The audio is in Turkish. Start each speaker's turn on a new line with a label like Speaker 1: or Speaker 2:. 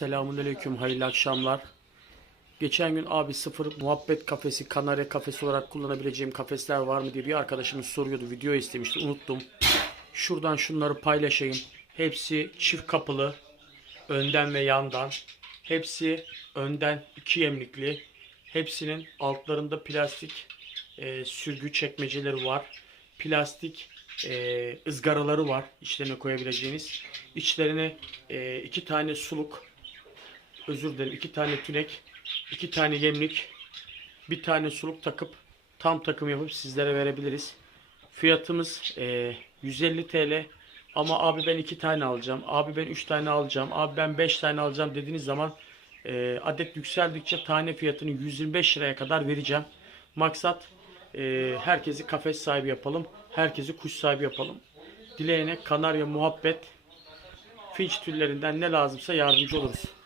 Speaker 1: Selamünaleyküm, hayırlı akşamlar. Geçen gün abi sıfır muhabbet kafesi, kanarya kafesi olarak kullanabileceğim kafesler var mı diye bir arkadaşımız soruyordu. Video istemişti, unuttum. Şuradan şunları paylaşayım. Hepsi çift kapılı, önden ve yandan. Hepsi önden iki yemlikli. Hepsinin altlarında plastik e, sürgü çekmeceleri var. Plastik e, ızgaraları var içlerine koyabileceğiniz. İçlerine e, iki tane suluk, özür dilerim iki tane tünek, iki tane yemlik, bir tane suluk takıp tam takım yapıp sizlere verebiliriz. Fiyatımız e, 150 TL ama abi ben iki tane alacağım, abi ben üç tane alacağım, abi ben beş tane alacağım dediğiniz zaman e, adet yükseldikçe tane fiyatını 125 liraya kadar vereceğim. Maksat e, herkesi kafes sahibi yapalım, herkesi kuş sahibi yapalım. Dileyene kanarya muhabbet finç türlerinden ne lazımsa yardımcı oluruz.